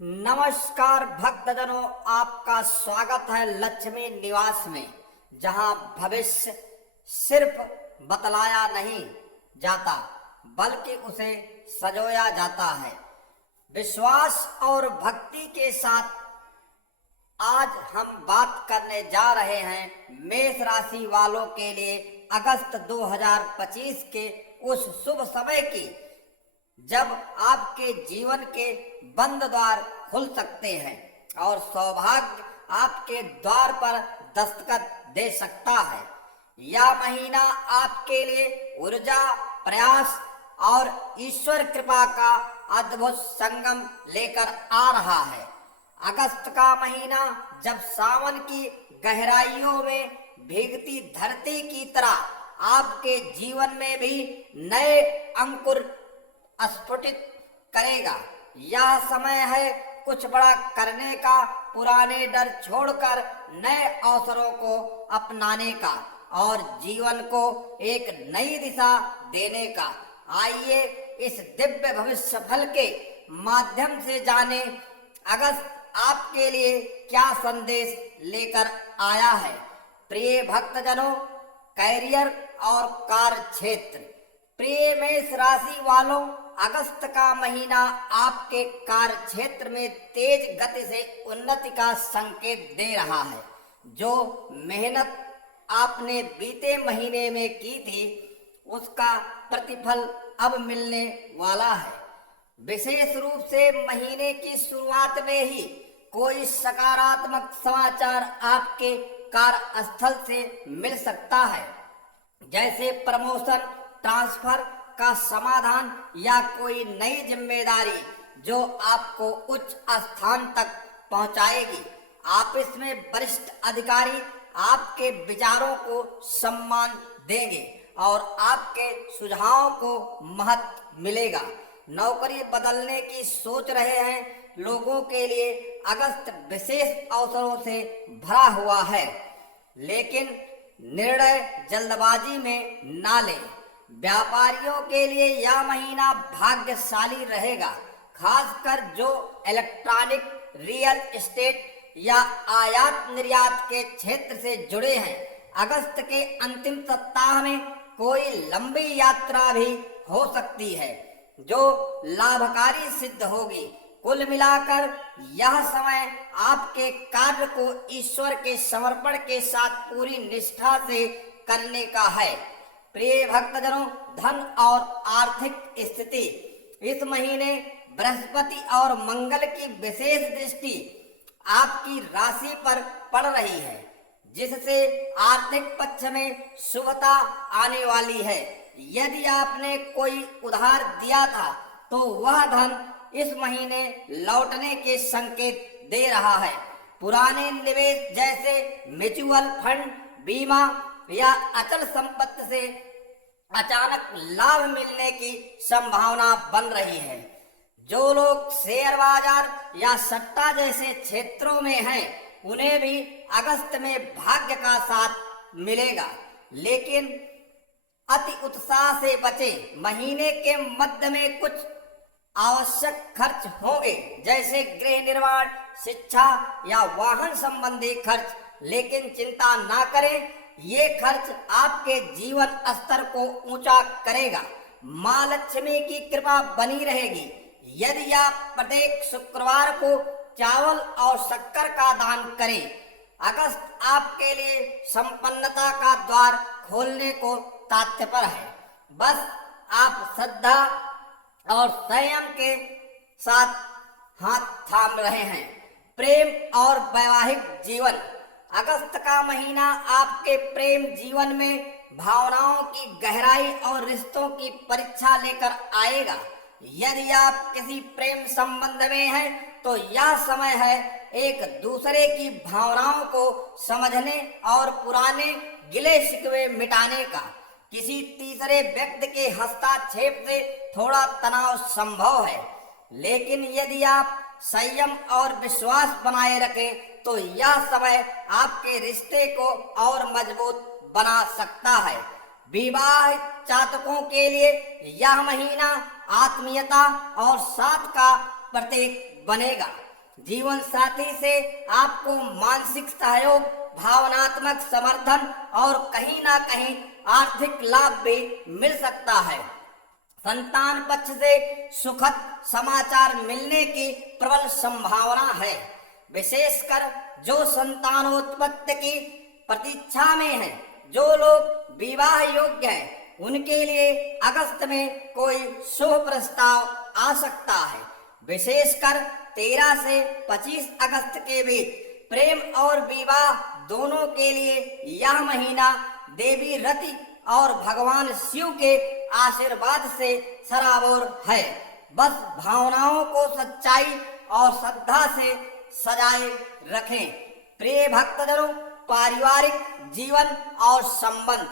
नमस्कार भक्तजनों, आपका स्वागत है लक्ष्मी निवास में, जहां भविष्य सिर्फ बतलाया नहीं जाता बल्कि उसे सजोया जाता है। विश्वास और भक्ति के साथ आज हम बात करने जा रहे हैं मेष राशि वालों के लिए अगस्त 2025 के उस शुभ समय की जब आपके जीवन के बंद द्वार खुल सकते हैं और सौभाग्य आपके द्वार पर दस्तखत दे सकता है। यह महीना आपके लिए ऊर्जा, प्रयास और ईश्वर कृपा का अद्भुत संगम लेकर आ रहा है। अगस्त का महीना जब सावन की गहराइयों में भीगती धरती की तरह आपके जीवन में भी नए अंकुर स्फुटित करेगा। यह समय है कुछ बड़ा करने का, पुराने डर छोड़कर नए अवसरों को अपनाने का और जीवन को एक नई दिशा देने का। आइए इस दिव्य भविष्य फल के माध्यम से जाने अगस्त आपके लिए क्या संदेश लेकर आया है। प्रिय भक्तजनों, कैरियर और कार्य क्षेत्र। प्रिय मेष राशि वालों, अगस्त का महीना आपके कार्य क्षेत्र में तेज गति से उन्नति का संकेत दे रहा है। जो मेहनत आपने बीते महीने में की थी उसका प्रतिफल अब मिलने वाला है। विशेष रूप से महीने की शुरुआत में ही कोई सकारात्मक समाचार आपके कार्यस्थल से मिल सकता है, जैसे प्रमोशन, ट्रांसफर का समाधान या कोई नई जिम्मेदारी जो आपको उच्च स्थान तक पहुंचाएगी। ऑफिस में वरिष्ठ अधिकारी आपके विचारों को सम्मान देंगे और आपके सुझावों को महत्व मिलेगा। नौकरी बदलने की सोच रहे हैं लोगों के लिए अगस्त विशेष अवसरों से भरा हुआ है, लेकिन निर्णय जल्दबाजी में ना लें। व्यापारियों के लिए यह महीना भाग्यशाली रहेगा, खासकर जो इलेक्ट्रॉनिक, रियल एस्टेट या आयात निर्यात के क्षेत्र से जुड़े हैं। अगस्त के अंतिम सप्ताह में कोई लंबी यात्रा भी हो सकती है जो लाभकारी सिद्ध होगी। कुल मिलाकर यह समय आपके कार्य को ईश्वर के समर्पण के साथ पूरी निष्ठा से करने का है। प्रिय भक्तजनों, धन और आर्थिक स्थिति। इस महीने बृहस्पति और मंगल की विशेष दृष्टि आपकी राशि पर पड़ रही है, जिससे आर्थिक पक्ष में शुभता आने वाली है। यदि आपने कोई उधार दिया था तो वह धन इस महीने लौटने के संकेत दे रहा है। पुराने निवेश जैसे म्यूचुअल फंड, बीमा या अचल संपत्ति से अचानक लाभ मिलने की संभावना बन रही है। जो लोग शेयर बाजार या सट्टा जैसे क्षेत्रों में हैं, उन्हें भी अगस्त में भाग्य का साथ मिलेगा, लेकिन अति उत्साह से बचें। महीने के मध्य में कुछ आवश्यक खर्च होंगे, जैसे गृह निर्माण, शिक्षा या वाहन संबंधी खर्च, लेकिन चिंता ना करें, ये खर्च आपके जीवन स्तर को ऊंचा करेगा। मां लक्ष्मी की कृपा बनी रहेगी। यदि आप प्रत्येक शुक्रवार को चावल और शक्कर का दान करें, अगस्त आपके लिए संपन्नता का द्वार खोलने को तात्पर्य है। बस आप श्रद्धा और संयम के साथ हाथ थाम रहे हैं। प्रेम और वैवाहिक जीवन। अगस्त का महीना आपके प्रेम जीवन में भावनाओं की गहराई और रिश्तों की परीक्षा लेकर आएगा। यदि आप किसी प्रेम संबंध में हैं तो यह समय है एक दूसरे की भावनाओं को समझने और पुराने गिले शिकवे मिटाने का। किसी तीसरे व्यक्ति के हस्तक्षेप से थोड़ा तनाव संभव है, लेकिन यदि आप संयम और विश्वास बनाए रखें तो यह समय आपके रिश्ते को और मजबूत बना सकता है। विवाह चातकों के लिए यह महीना आत्मीयता और साथ का प्रतीक बनेगा। जीवन साथी से आपको मानसिक सहयोग, भावनात्मक समर्थन और कहीं ना कहीं आर्थिक लाभ भी मिल सकता है। संतान पक्ष से सुखद समाचार मिलने की प्रबल संभावना है। विशेषकर जो संतानोत्पत्ति की प्रतीक्षा में हैं, जो लोग विवाह योग्य हैं, उनके लिए अगस्त में कोई शुभ प्रस्ताव आ सकता है। विशेषकर 13 से 25 अगस्त के बीच प्रेम और विवाह दोनों के लिए यह महीना देवी रति और भगवान शिव के आशीर्वाद से सराबोर है। बस भावनाओं को सच्चाई और श्रद्धा से सजाए रखें। प्रिय भक्तजनों, पारिवारिक जीवन और संबंध।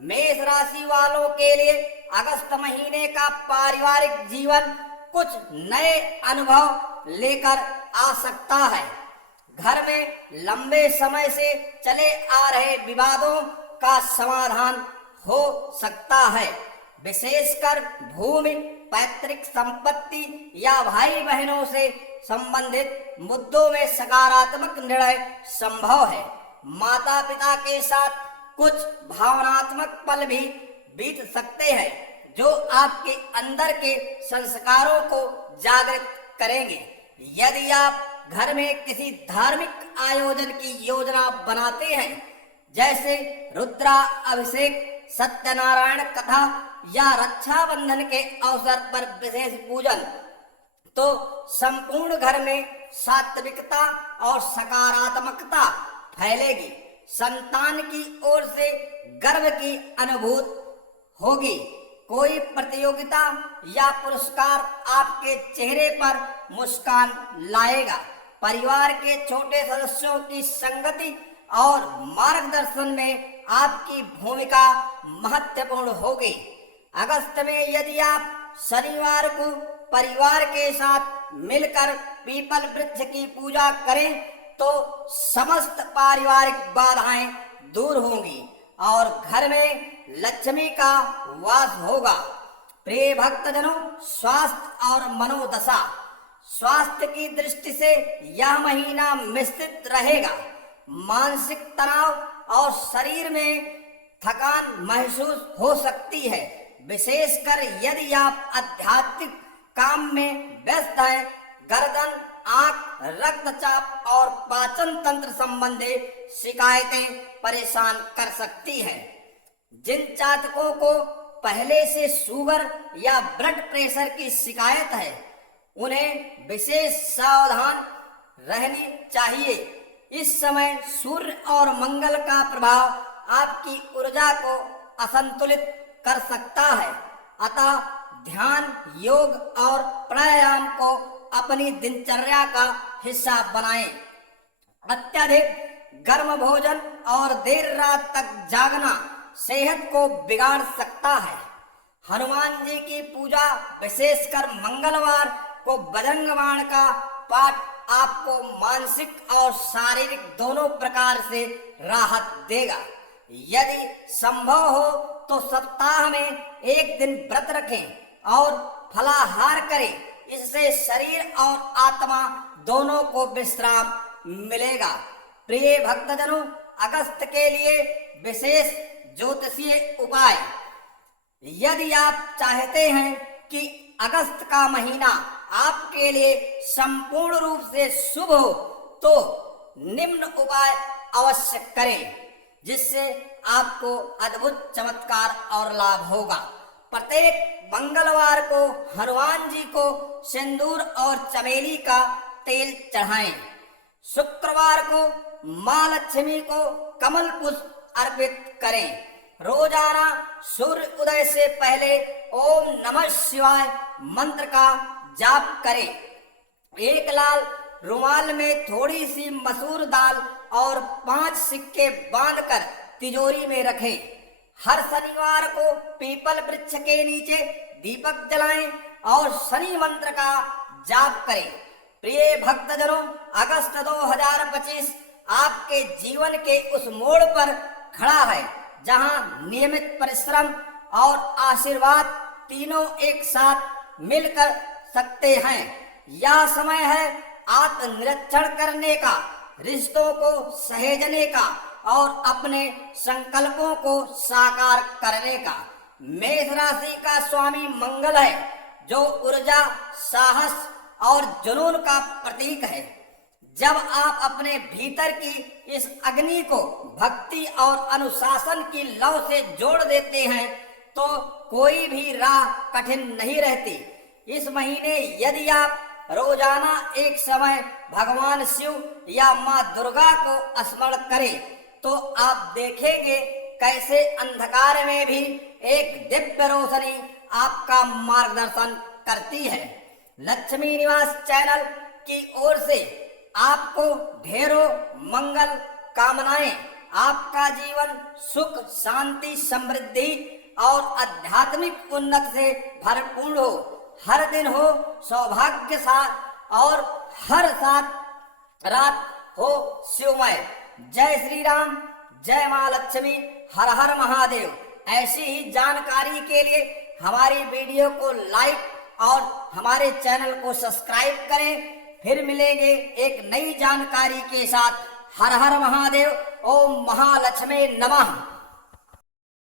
मेष राशि वालों के लिए अगस्त महीने का पारिवारिक जीवन कुछ नए अनुभव लेकर आ सकता है। घर में लंबे समय से चले आ रहे विवादों का समाधान हो सकता है। विशेषकर भूमि, पैतृक संपत्ति या भाई बहनों से संबंधित मुद्दों में सकारात्मक निर्णय संभव है। माता पिता के साथ कुछ भावनात्मक पल भी बीत सकते हैं, जो आपके अंदर के संस्कारों को जागृत करेंगे। यदि आप घर में किसी धार्मिक आयोजन की योजना बनाते हैं, जैसे रुद्रा अभिषेक, सत्यनारायण कथा या रक्षाबंधन के अवसर पर विशेष पूजन, तो संपूर्ण घर में सात्विकता और सकारात्मकता फैलेगी। संतान की ओर से गर्व की अनुभूति होगी। कोई प्रतियोगिता या पुरस्कार आपके चेहरे पर मुस्कान लाएगा। परिवार के छोटे सदस्यों की संगति और मार्गदर्शन में आपकी भूमिका महत्वपूर्ण होगी। अगस्त में यदि आप शनिवार को परिवार के साथ मिलकर पीपल वृक्ष की पूजा करें, तो समस्त पारिवारिक बाधाएं दूर होंगी और घर में लक्ष्मी का वास होगा। प्रिय भक्तजनों, स्वास्थ्य और मनोदशा। स्वास्थ्य की दृष्टि से यह महीना मिश्रित रहेगा। मानसिक तनाव और शरीर में थकान महसूस हो सकती है। विशेषकर यदि आप आध्यात्मिक काम में व्यस्त हैं। गर्दन, आंख, रक्तचाप और पाचन तंत्र संबंधी शिकायतें परेशान कर सकती हैं। जिन जातकों को पहले से शुगर या ब्लड प्रेशर की शिकायत है, उन्हें विशेष सावधान रहनी चाहिए। इस समय सूर्य और मंगल का प्रभाव आपकी ऊर्जा को असंतुलित कर सकता है। अतः ध्यान, योग और प्राणायाम को अपनी दिनचर्या का हिस्सा बनाएं। अत्यधिक गर्म भोजन और देर रात तक जागना सेहत को बिगाड़ सकता है। हनुमान जी की पूजा, विशेषकर मंगलवार को बजरंग बाण का पाठ आपको मानसिक और शारीरिक दोनों प्रकार से राहत देगा। यदि संभव हो तो सप्ताह में एक दिन व्रत रखें और फलाहार करें। इससे शरीर और आत्मा दोनों को विश्राम मिलेगा। प्रिय भक्तजनों, अगस्त के लिए विशेष ज्योतिषीय उपाय। यदि आप चाहते हैं कि अगस्त का महीना आपके लिए संपूर्ण रूप से शुभ हो, तो निम्न उपाय अवश्य करें, जिससे आपको अद्भुत चमत्कार और लाभ होगा। प्रत्येक मंगलवार को हनुमान जी को सिंदूर और चमेली का तेल चढ़ाएं। शुक्रवार को मां लक्ष्मी को कमल पुष्प अर्पित करें। रोजाना सूर्य उदय से पहले ओम नमः शिवाय मंत्र का जाप करें। एक लाल रुमाल में थोड़ी सी मसूर दाल और 5 सिक्के बांधकर तिजोरी में रखें। हर शनिवार को पीपल वृक्ष के नीचे दीपक जलाएं और शनि मंत्र का जाप करें। प्रिय भक्तजनों, अगस्त 2025 आपके जीवन के उस मोड़ पर खड़ा है जहां नियमित परिश्रम और आशीर्वाद तीनों एक साथ मिलकर सकते हैं। यह समय है आत्मनिरीक्षण करने का, रिश्तों को सहेजने का और अपने संकल्पों को साकार करने का। मेष राशि का स्वामी मंगल है, जो ऊर्जा, साहस और जुनून का प्रतीक है। जब आप अपने भीतर की इस अग्नि को भक्ति और अनुशासन की लौ से जोड़ देते हैं तो कोई भी राह कठिन नहीं रहती। इस महीने यदि आप रोजाना एक समय भगवान शिव या माँ दुर्गा को स्मरण करें तो आप देखेंगे कैसे अंधकार में भी एक दिव्य रोशनी आपका मार्गदर्शन करती है। लक्ष्मी निवास चैनल की ओर से आपको ढेरों मंगल कामनाएं। आपका जीवन सुख, शांति, समृद्धि और आध्यात्मिक उन्नति से भरपूर हो। हर दिन हो सौभाग्य साथ और हर साथ रात हो शिवमय। जय श्री राम, जय माँ लक्ष्मी, हर हर महादेव। ऐसी ही जानकारी के लिए हमारी वीडियो को लाइक और हमारे चैनल को सब्सक्राइब करें। फिर मिलेंगे एक नई जानकारी के साथ। हर हर महादेव। ओम महालक्ष्मी नमः।